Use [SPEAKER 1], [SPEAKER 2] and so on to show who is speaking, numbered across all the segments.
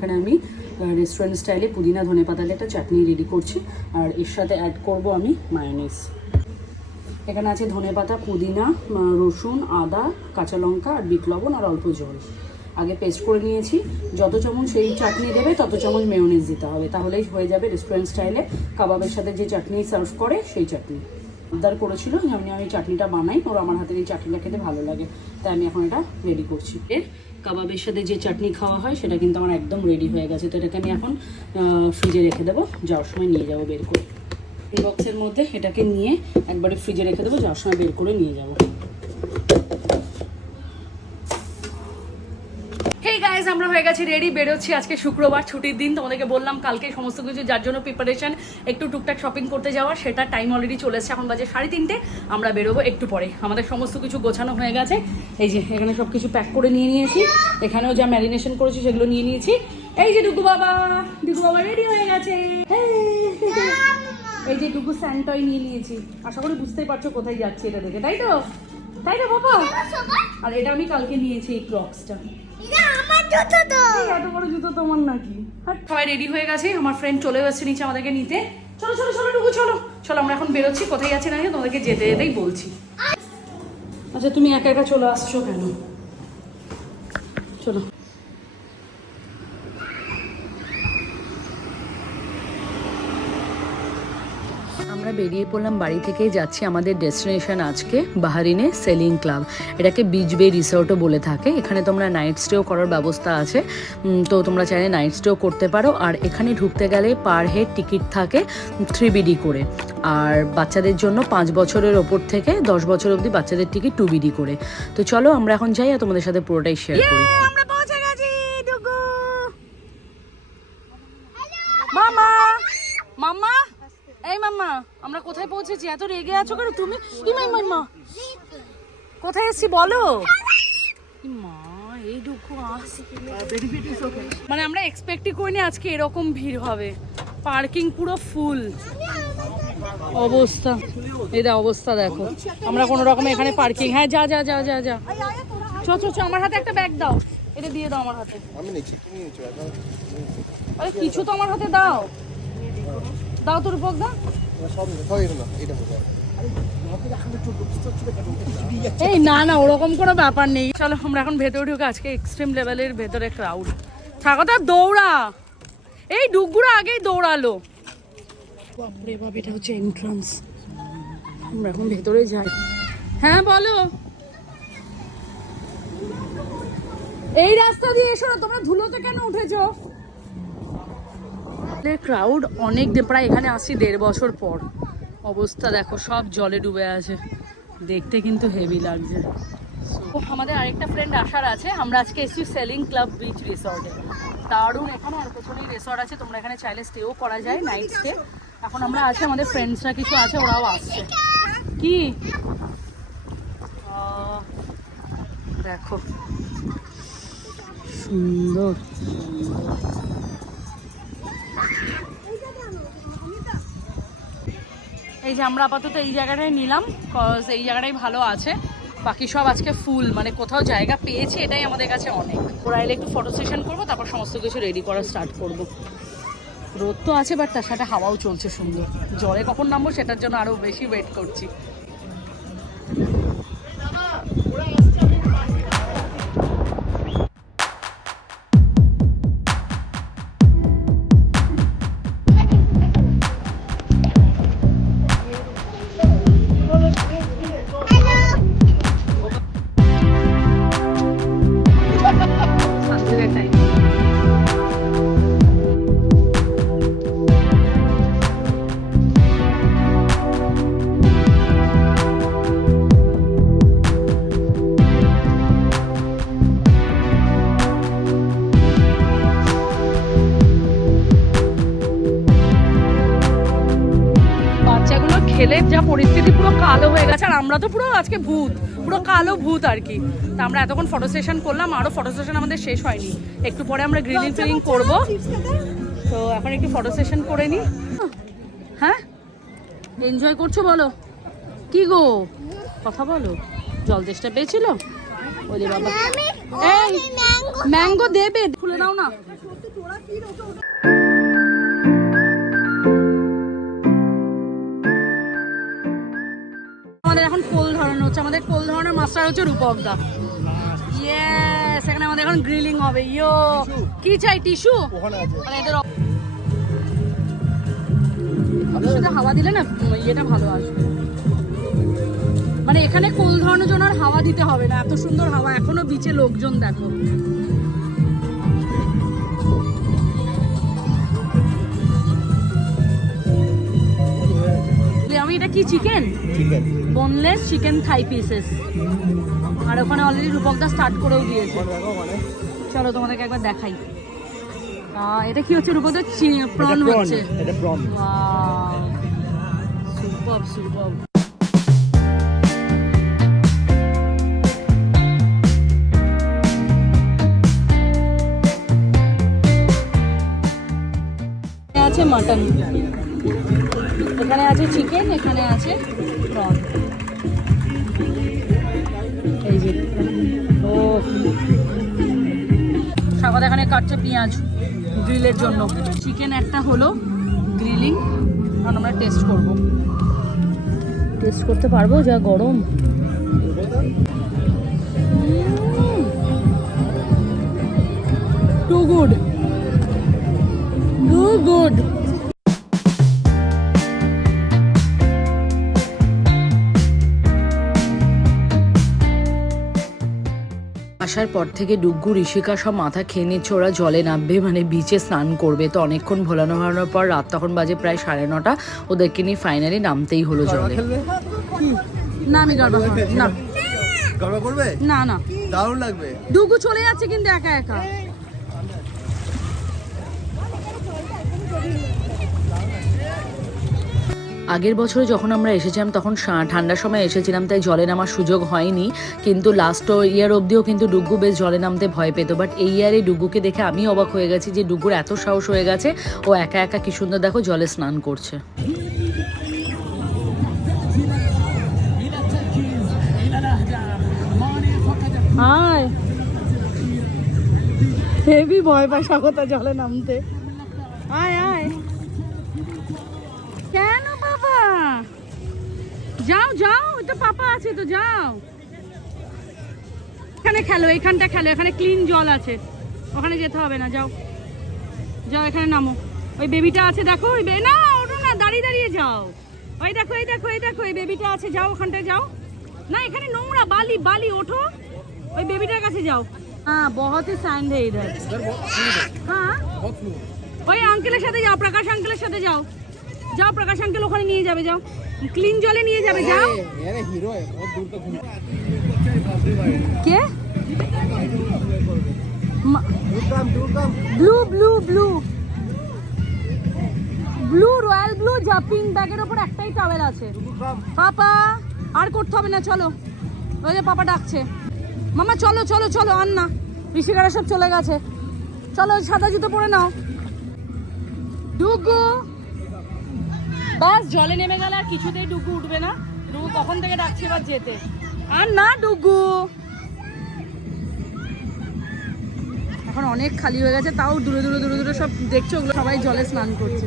[SPEAKER 1] এখানে আমি রেস্টুরেন্ট স্টাইলে পুদিনা ধনে পাতা দিয়ে একটা চাটনি রেডি করছি। আর এর সাথে অ্যাড করব আমি মায়োনিজ এখানে আছে ধনে পাতা, পুদিনা রসুন, আদা, কাঁচা লঙ্কা, আর বিট লবণ, আর অল্প জল। আগে পেস্ট করে নিয়েছি। যত চামচ সেই চাটনি দেবে, তত চামচ মেয়োনিজ দিতে হবে। তাহলেই হয়ে যাবে রেস্টুরেন্ট স্টাইলে কাবাবের সাথে যে চাটনি সার্ভ করে, সেই চাটনি। উদ্ধার করেছিল যে আমি আমি চাটনিটা বানাই। ওর আমার হাতের এই চাটনিটা খেতে ভালো লাগে। তাই আমি এখন এটা রেডি করছি। এর কাবাবের সাথে যে চাটনি খাওয়া হয়, সেটা কিন্তু আমার একদম রেডি হয়ে গেছে। তো এটাকে আমি এখন ফ্রিজে রেখে দেবো। যাওয়ার সময় নিয়ে যাব, বের করে। বক্সের মধ্যে এটাকে নিয়ে একবারে ফ্রিজে রেখে দেবো, যাওয়ার সময় বের করে নিয়ে যাব হেই গাইজ আমরা হয়ে গেছি রেডি বেরোচ্ছি আজকে শুক্রবার ছুটির দিন। তোমাদেরকে বললাম কালকে সমস্ত কিছু, যার জন্য প্রিপারেশন একটু টুকটাক শপিং করতে যাওয়ার, সেটা টাইম অলরেডি চলে এসেছে এখন বাজে সাড়ে তিনটে, আমরা বেরোবো একটু পরে। আমাদের সমস্ত কিছু গোছানো হয়ে গেছে। এই যে, এখানে সব কিছু প্যাক করে নিয়ে নিয়েছি। এখানেও যা ম্যারিনেশন করেছি সেগুলো নিয়ে নিয়েছি। এই যে ডুগু বাবা ডুগু বাবা রেডি হয়ে গেছে। এই যে ডুগু স্যান্টয় নিয়ে নিয়েছি। আশা করি বুঝতেই পারছ কোথায় যাচ্ছি এটা দেখে, তাই তো? তাই না বাবা? আর এটা আমি কালকে নিয়েছি এই ক্রক্সটা। এত বড় জুতো তোমার নাকি। সবাই রেডি হয়ে গেছে আমার ফ্রেন্ড চলে এসেছে নিচে আমাদেরকে নিতে। চলো চলো চলো টুকু চলো। চলো আমরা এখন বেরোচ্ছি কোথায় যাচ্ছি না তোমাদেরকে যেতে যেতেই বলছি। আচ্ছা তুমি একা একা চলে আসছো কেন? চলো। আমরা বেরিয়ে পড়লাম, বাড়ি থেকেই যাচ্ছি আমাদের ডেস্টিনেশন আজকে, বাহারিনে সেলিং ক্লাব। এটাকে বিচ বে রিসর্টও বলে থাকে। এখানে তোমরা নাইট স্টেও করার ব্যবস্থা আছে। তো তোমরা চাইলে নাইট স্টেও করতে পারো। আর এখানে ঢুকতে গেলে পার হেড টিকিট থাকে থ্রি বিডি করে। আর বাচ্চাদের জন্য পাঁচ বছরের ওপর থেকে দশ বছর অবধি বাচ্চাদের টিকিট টু বিডি করে। তো চলো আমরা এখন যাই আর তোমাদের সাথে পুরোটাই শেয়ার করি আমরা পৌঁছে গেছি মামা মাম্মা এই মাম্মা আমরা কোথায় পৌঁছেছি? এত রেগে আছো কেন তুমি? ই মাই মা। কোথায় এসেছি বলো? মা মানে আমরা এক্সপেক্টই করিনি আজকে এরকম ভিড় হবে। পার্কিং পুরো ফুল অবস্থা। দা অবস্থা দেখো। আমরা কোনো রকম এখানে পার্কিং হ্যাঁ যা যা যা যা যা। চ চ চ আমার হাতে একটা ব্যাগ দাও। এটা দিয়ে দাও আমার হাতে।
[SPEAKER 2] আমি
[SPEAKER 1] কিছু তো আমার হাতে দাও। দাও তোর উপর দাও। এই না না ওরকম কোনো ব্যাপার নেই। চলো আমরা এখন ভেতরে ঢুকে আজকে এক্সট্রিম লেভেলের ভেতরে ক্রাউড স্বাগত দৌড়া। এই ডুগুরা আগেই দৌড়ালো। বাপরে বাপ এটা হচ্ছে এন্ট্রান্স আমরা এখন ভেতরে যাই। হ্যাঁ বলো। এই রাস্তা দিয়ে এসো না তোমরা ধুলোতে কেন উঠেছো? ক্রাউড অনেক প্রায় এখানে আসছি দেড় বছর পর। অবস্থা দেখো, সব জলে ডুবে আছে। দেখতে কিন্তু হেভি লাগছে। আমাদের আরেকটা ফ্রেন্ড আসার আছে। আমরা আজকে এসেছি সেলিং ক্লাব বিচ রিসর্টে দারুণ, এখানে আর পেছনেই রিসর্ট আছে। তোমরা এখানে চাইলে স্টেও করা যায় নাইট স্টে এখন আমরা আছি, আমাদের ফ্রেন্ডসরা কিছু আছে, ওরাও আসছে। কি? দেখো। সুন্দর। এই যে আমরা আপাতত এই জায়গাটায় নিলাম কজ এই জায়গাটাই ভালো আছে। বাকি সব আজকে ফুল মানে কোথাও জায়গা পেয়েছি, এটাই আমাদের কাছে অনেক। ওরা এলে একটু ফটো সেশন করব, তারপর সমস্ত কিছু রেডি করা স্টার্ট করব। রোদ তো আছে বাট তার সাথে হাওয়াও চলছে সুন্দর। জলে কখন নামবো, সেটার জন্য আরও বেশি ওয়েট করছি। যা পরিস্থিতি পুরো কালো হয়ে গেছে। আর আমরা তো পুরো আজকে ভূত পুরো কালো ভূত আর কি। তা আমরা এতক্ষণ ফটো সেশন করলাম আরও ফটো সেশন আমাদের শেষ হয়নি। একটু পরে আমরা গ্রিলিং ফিলিং করব। তো এখন একটু ফটো সেশন করে নিই হ্যাঁ? এনজয় করছ বলো? কি গো? কথা বলো। জল তেষ্টা পেয়েছিল? ওরে বাবা। এই ম্যাঙ্গো দেবে। খুলে দাও না। আমাদের এখন কোল ধরানো হচ্ছে আমাদের কোল ধরানোর মাস্টার হচ্ছে রূপক দা। ইয়েস এখানে আমাদের এখন গ্রিলিং হবে। ইয়ো কি চাই টিস্যু? মানে এদের হাওয়া দিলে না ইয়েটা ভালো আসবে। মানে এখানে কোল ধরানোর জন্য আর হাওয়া দিতে হবে না এত সুন্দর হাওয়া। এখনও বিচে লোকজন দেখো। আমি এটা কি চিকেন
[SPEAKER 2] ঠিক
[SPEAKER 1] বোনলেস চিকেন থাই পিসেস আর ওখানে অলরেডি রূপকদা স্টার্ট করেও দিয়েছে। চলো তোমাদেরকে একবার দেখাই। এটা কি হচ্ছে রূপকদা প্রন হচ্ছে।
[SPEAKER 2] এটা প্রন
[SPEAKER 1] সুপার সুপার আছে মাটন এখানে আছে চিকেন এখানে আছে প্রন এই যে, ও। স্বাগত এখানে কাটছে পেঁয়াজ গ্রিলের জন্য। চিকেন একটা হলো গ্রিলিং কারণ আমরা টেস্ট করব। টেস্ট করতে পারব, যা গরম। টু গুড টু গুড আসার পর থেকে ডুগ্গু ঋষিকা সব মাথা খেয়ে নিচ্ছে ওরা জলে নামবে মানে বিচে স্নান করবে। তো অনেকক্ষণ ভোলানো ভরানোর পর রাত তখন বাজে প্রায় সাড়ে নটা ওদেরকে নিয়ে ফাইনালি নামতেই হলো জলে। না আমি গাড়বা না।
[SPEAKER 2] গরবা করবে?
[SPEAKER 1] না না।
[SPEAKER 2] দারুণ লাগবে।
[SPEAKER 1] ডুগু চলে যাচ্ছে কিন্তু একা একা। আগের বছরে যখন আমরা এসেছিলাম, তখন ঠান্ডার সময় এসেছিলাম, তাই জলে নামার সুযোগ হয়নি। কিন্তু লাস্ট ইয়ার অবধিও কিন্তু ডুগ্গু বেশ জলে নামতে ভয় পেত। বাট এই ইয়ারে ডুগ্গুকে দেখে আমি অবাক হয়ে গেছি যে ডুগ্গুর এত সাহস হয়ে গেছে। ও একা একা কি সুন্দর, দেখো, জলে স্নান করছে। হেভি ভয় পায় স্বাগতা জলে নামতে। আয় আয়। তো পাপা আছে তো, যাও। এখানে খেলো, এখানটা খেলো, এখানে ক্লিন জল আছে। ওখানে যেতে হবে না, যাও। যাও, এখানে নামো। ওই বেবিটা আছে, দেখো, ওই না ওটো না, দাঁড়িয়ে দাঁড়িয়ে যাও। ওই দেখো, এই দেখো এই দেখো, এই বেবিটা আছে, যাও ওখানটায়, যাও। না, এখানে নোংরা, বালি বালি, ওঠো। ওই বেবিটার কাছে যাও। হ্যাঁ বহুত হি হ্যাঁ ইধার হ্যাঁ? ওই আঙ্কেলের সাথে যাও, প্রকাশ আঙ্কেলের সাথে যাও। যাও, প্রকাশ আঙ্কেল ওখানে নিয়ে যাবে, যাও। ক্লিন জলে নিয়ে যাবে যাও। কে? Blue blue blue blue royal blue জাপিং ব্যাগের ওপর একটাই টাওয়েল আছে। পাপা আর করতে হবে না চলো। ওই যে পাপা ডাকছে। মামা চলো চলো চলো আন না। ঋষিকারা সব চলে গেছে। চলো সাদা জুতো পরে নাও। ডুগু বাস জলে নেমে গেলে আর কিছুতেই ডুগু উঠবে না। ডুগু কখন থেকে ডাকছে এবার যেতে। আর না ডুগু। এখন অনেক খালি হয়ে গেছে তাও দূরে দূরে দূরে দূরে সব দেখছ ওগুলো সবাই জলে স্নান করছে।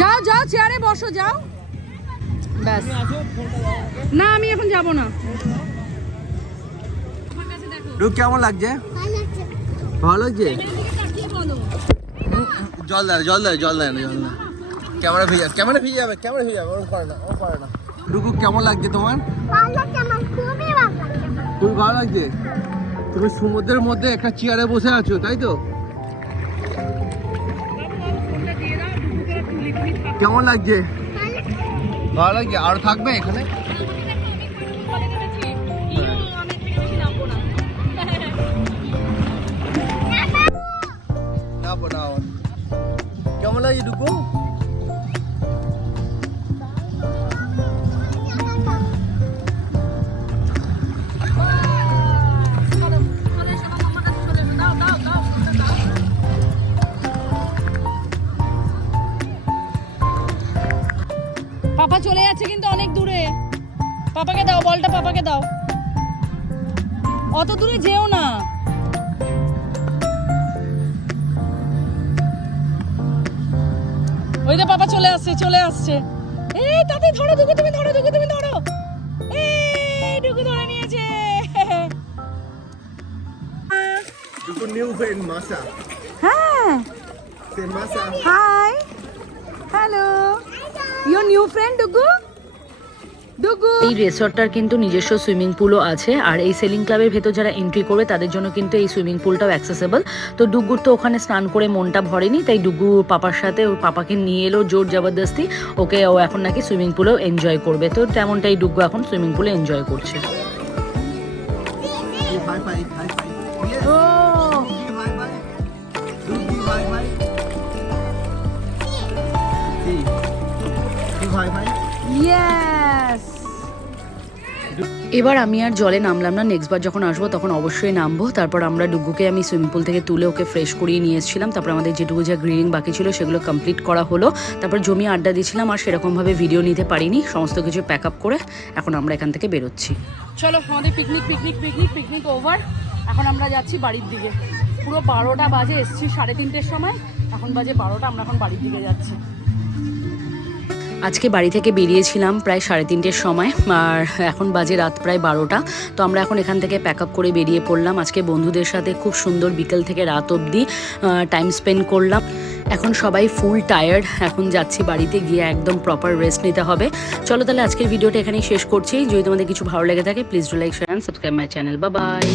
[SPEAKER 1] যাও যাও চেয়ারে বসো যাও। ব্যাস। না আমি এখন যাব না।
[SPEAKER 2] রূপ কেমন লাগছে? ভালো লাগছে। জল দেয় জল দেয় জল দেয় না, জল দেয় ক্যামেরা ভিজে ক্যামেরা ভিজে যাবে, ক্যামেরা ভিজে যাবে ওরকম করে না ওরকম করে না। রুকু, কেমন লাগছে তোমার?
[SPEAKER 3] খুবই ভালো লাগছে।
[SPEAKER 2] তুমি সমুদ্রের মধ্যে একটা চেয়ারে বসে আছো, তাই তো? কেমন লাগছে? ভালো লাগছে? আর থাকবে এখানে?
[SPEAKER 1] পাপা চলে যাচ্ছে কিন্তু অনেক দূরে। পাপাকে দাও বলটা পাপাকে দাও। অত দূরে যেও না। ওই যে পাপা চলে আসছে চলে আসছে। এই তাতে ধরো দুগু তুমি ধরো দুগু তুমি ধরো। এই ডুগু ধরে নিয়েছে।
[SPEAKER 2] দুটো নিউ ফ্রেন্ড মাসা।
[SPEAKER 1] হ্যাঁ।
[SPEAKER 2] সে মাসা।
[SPEAKER 1] Hi hello your new friend ডুগু ডুগু এই রিসর্টটার কিন্তু নিজস্ব সুইমিং পুলও আছে আর এই সেলিং ক্লাবের ভেতর যারা এন্ট্রি করবে তাদের জন্য কিন্তু এই সুইমিং পুলটাও অ্যাক্সেসেবল তো ডুগুর তো ওখানে স্নান করে মনটা ভরেনি তাই ডুগু পাপার সাথে ওর পাপাকে নিয়ে এলো জোর জবরদস্তি ওকে ও এখন নাকি সুইমিং পুলেও এনজয় করবে তো তেমনটাই ডুগু এখন সুইমিং পুলে এনজয় করছে এবার আমি আর জলে নামলাম না। নেক্সট বার যখন আসব তখন অবশ্যই নামবো। তারপর আমরা ডুগুকে আমি সুইমিং পুল থেকে তুলে ওকে ফ্রেশ করিয়ে নিয়ে এসেছিলাম তারপর আমাদের যেটুকু যা গ্রিনিং বাকি ছিল সেগুলো কমপ্লিট করা হলো। তারপর জমি আড্ডা দিয়েছিলাম আর সেরকমভাবে ভিডিও নিতে পারিনি। সমস্ত কিছু প্যাক আপ করে এখন আমরা এখান থেকে বেরোচ্ছি। চলো আমাদের picnic picnic picnic picnic over এখন আমরা যাচ্ছি বাড়ির দিকে। পুরো বারোটা বাজে এসছি সাড়ে তিনটের সময়। এখন বাজে বারোটা আমরা এখন বাড়ির দিকে যাচ্ছি। আজকে বাড়ি থেকে বেরিয়েছিলাম প্রায় সাড়ে তিনটের সময়, আর এখন বাজে রাত প্রায় বারোটা। তো আমরা এখন এখান থেকে প্যাক আপ করে বেরিয়ে পড়লাম। আজকে বন্ধুদের সাথে খুব সুন্দর বিকেল থেকে রাত অবধি টাইম স্পেন্ড করলাম। এখন সবাই ফুল টায়ার্ড এখন যাচ্ছি বাড়িতে গিয়ে একদম প্রপার রেস্ট নিতে হবে। চলো তাহলে আজকের ভিডিওটা এখানেই শেষ করছি। যদি তোমাদের কিছু ভালো লেগে থাকে please do like share and subscribe my channel বা বাই